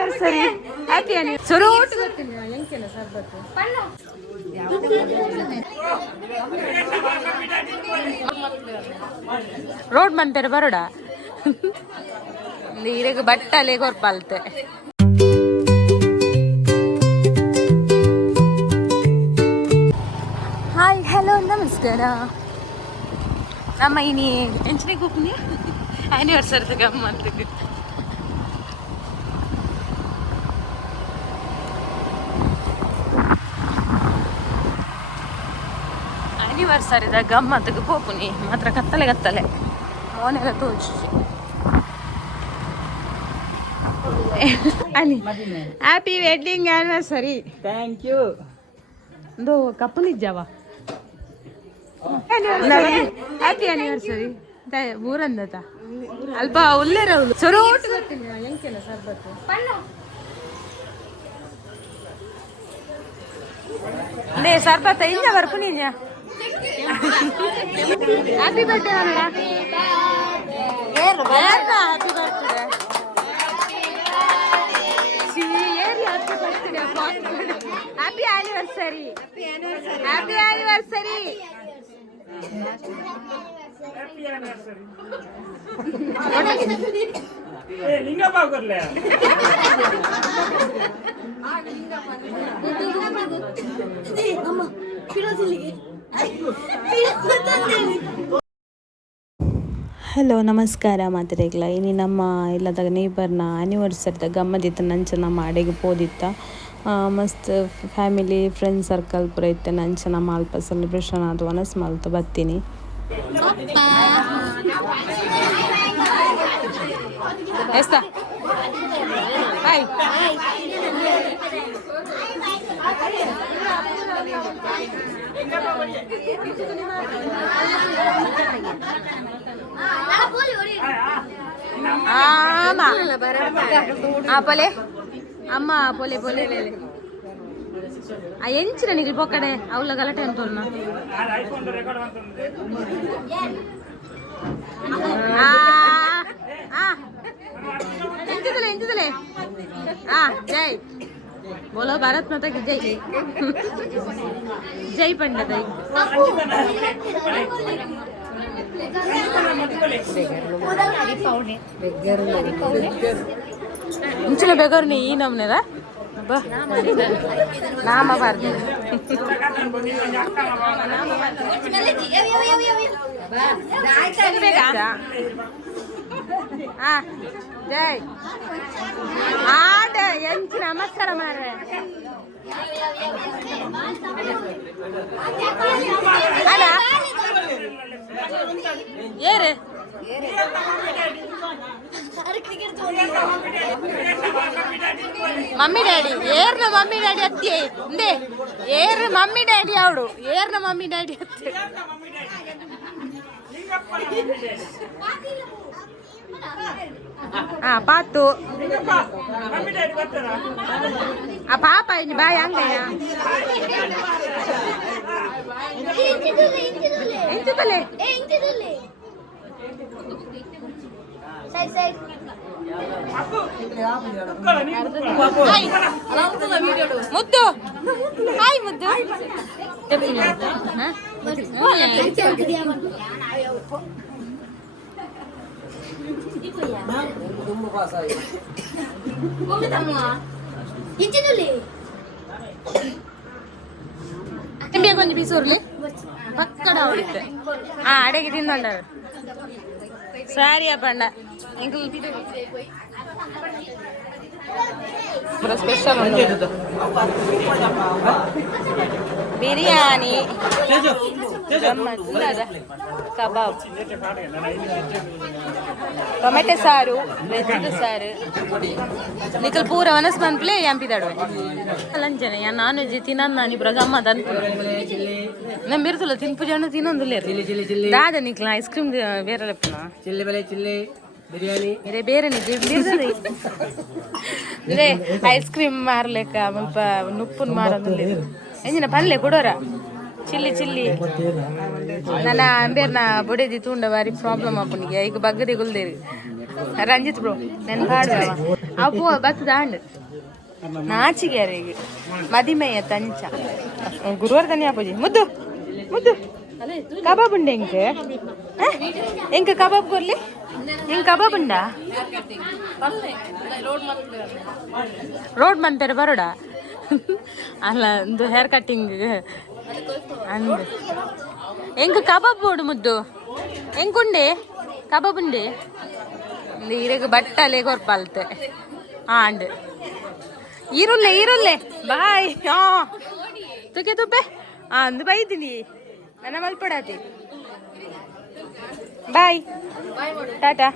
Anniversary happy anniversary road ಮಂತಾರೆ ಬರೋಡ ಈರೆಗೆ ಬಟ್ಟಲೆ ಕೊರ್ಪಲ್ತೆ. ಹಾಯ್ ಹಲೋ ನಮಸ್ಕಾರ. ನಮ್ಮ ಇನಿ ಎಂಚನೆಗೆ ಹೋಗ್ನಿ ಆನಿವರ್ಸರಿ ಗಮ್ಮತ್ತಿಗೆ ಆನಿವರ್ಸರಿದ ಗಮ್ಮತ್ತಿಗೆ ಹೋಗ್ನಿ ಮಾತ್ರ ಕತ್ತಲೆ ಮೋನೆಲ್ಲ ತೋಚಿ happy wedding anniversary. Thank you. ಒಂದು ಕಪ್ಪಲಿಜ್ಜಾವ ಹ್ಯಾಪಿ ಆನಿವರ್ಸರಿ ಊರಂದತ ಅಲ್ಪ ಉಲ್ಲೇರ ಸೊರೋಟು ಗೊತ್ತಿಲ್ಲ ಎಂಕೆಲ್ಲ ಸರ್ಬತ್ತು ನೇ ಸರ್ಬತ್ತ ಇಂಜ ಬರ್ಪು ನೀನ್ಯ ಹ್ಯಾಪಿ ಬರ್ಡೇ ಅಲ್ಲ happy birthday happy anniversary happy anniversary hello ನಮಸ್ಕಾರ ಮಾತ್ರೆಗ್ಲ ಇನ್ನು ನಮ್ಮ ಇಲ್ಲದ ನೇಬರ್ನ ಆನಿವರ್ಸರಿದ ಗಮ್ಮದಿತ್ತ ನಂಚನ ಮಾಡಿಗೆ ಪೋದಿತ್ತ ಮಸ್ತ್ ಫ್ಯಾಮಿಲಿ ಫ್ರೆಂಡ್ ಸರ್ಕಲ್ ಪೂರ ಇತ್ತೆ ನಂಚನ ಮಾಲ್ಪ ಸೆಲೆಬ್ರೇಷನ್ ಆದ ವನಸ್ ಮಲ್ತ ಬರ್ತೀನಿ. ಎಸ್ತಾ ಹಾಯ್ ಪೊಲೆ ಅಮ್ಮ ಪೊಲೆ ಪೊಲೆ ಎಂಚಿನ ನಿಗಲ್ ಪೊಕ್ಕಡೆ ಅವಳ ಗಲಾಟೆ ಅಂತೋಲ್ನ ಎಂಚಿದಲೆ ಜೈ बोलो भारत माता की जय जय पंडित ಇಂಚಿನ ಬೇಗರು ನೀ ಈ ನಮ್ನೆದ ನಾಮ ಬಾರ್ದು ಜೈ ಆಡ ಎಂಚು ನಮಸ್ಕಾರ ಮಾಡ್ರೆ ಅಲ್ಲ ಏರು ಮಮ್ಮಿ ಡ್ಯಾಡಿ ಏರ್ನ ಮಮ್ಮಿ ಡ್ಯಾಡಿ ಅತ್ತಿ ಇಂದೇ ಏರ್ ಮಮ್ಮಿ ಡ್ಯಾಡಿ ಅವಡು ಏರ್ನ ಮಮ್ಮಿ ಡ್ಯಾಡಿ ಅತ್ತಿ ಪಾತು ಆ ಪಾಪ ಇನ್ನು ಬಾಯ್ ಹಂಗಯ್ಯ ಎಂಚುತ್ತಲೆ ಮುದ್ದು ಹಾಯ್ ಮುದ್ದು ಕೊಂಚ ಬೀಸೂರ್ಲಿ ಪಕ್ಕಡ ಅವಳಿತ್ತೆ ಅಡೆಗೆ ತಿಂದ ಸಾರಿಯ ಪಂಡ ಸ್ಪೆಷಲ್ ಬಿರಿಯಾನಿ ಕಬಾಬ್ ಟೊಮೆಟೊ ಸಾರು ವೆಜ್ಜು ಸಾರು ನಿಕಲ್ ಪೂರ ವನಸ್ ಬಂದ್ಲೇ ಎಂಪಿದಾಡುವೆ ಲಂಚನೆ ನಾನ್ ವೆಜ್ ತಿನ್ನೋದು ನಾನು ಇಬ್ಬರ ಗಮ್ಮತ್ ಅಂತ ನಮ್ಮ ಇರ್ತಲ್ಲ ತಿನ್ಪು ಜನ ತಿನ್ನೊಂದು ದಾದ ನಿಕ್ಲ ಐಸ್ ಕ್ರೀಮ್ ಬೇರೆ ಲೆಪ್ಪನ ಚಿಲ್ಲಿ ಬೆಲೆ ಚಿಲ್ಲಿ ಬಿರಿಯಾನಿ ಇರೇ ಬೇರೆ ಇದೇ ಐಸ್ ಕ್ರೀಮ್ ಮಾರ್ಲೆಕ್ಕ ಸ್ವಲ್ಪ ನುಪ್ಪನ್ ಮಾರೋದಿಲ್ಲ ಎಂಜಿನ ಪಲ್ಲೆ ಕೊಡೋರ ಚಿಲ್ಲಿ ಚಿಲ್ಲಿ ನನ್ನ ಅಂಬೇರ್ನ ಬೊಡೆದಿ ತೂಂಡ ಬಾರಿ ಪ್ರಾಬ್ಲಮ್ ಅಪ್ಪನಿಗೆ ಈಗ ಬಗ್ಗದೆ ಗುಲ್ದೇರಿ ರಂಜಿತ್ ಬ್ರೋ ನೆನ್ ಪಾಡುವ ಅಪ್ಪು ಬತ್ತು ದಾಂಡ್ ನಾಚಿಗೆರಿಗೆ ಮದಿಮೆಯ ತಂಚ ಗುರುವಾರ ತನಿ ಅಪ್ಪಾಜಿ ಮುದ್ದು ಮುದ್ದು ಕಬಾಬ್ ಉಂಡೆ ಎಂಕ ಕಬಾಬ್ ಕೊರ್ಲಿ ಎಂಕ ಕಬಾಬ್ ಉಂಡಾ ರೋಡ್ ಮಂತಾರೆ ಬರೋಡ ಅಲ್ಲ ಒಂದು ಹೇರ್ ಕಟ್ಟಿಂಗ್ ಅಂದು ಎಂಕ ಕಬಾಬ್ ಬೋಡು ಮುದ್ದು ಎಂಕುಂಡೆ ಕಬಾಬ್ ಉಂಡೆ ಈರೆಗ್ ಬಟ್ಟಲೆ ಕೊರ್ಪಲ್ತೆ ಆಂಡ್ ಈರುಳ್ಳೆ ಈರುಳ್ಳೆ ಬಾಯ್ ತುಕೆ ತುಪ್ಪೆ ಅಂದು ಬೈದಿನಿ ನನ್ನ ಮಲ್ಪಡಾತಿ ಬಾಯ್ ಟಾಟಾ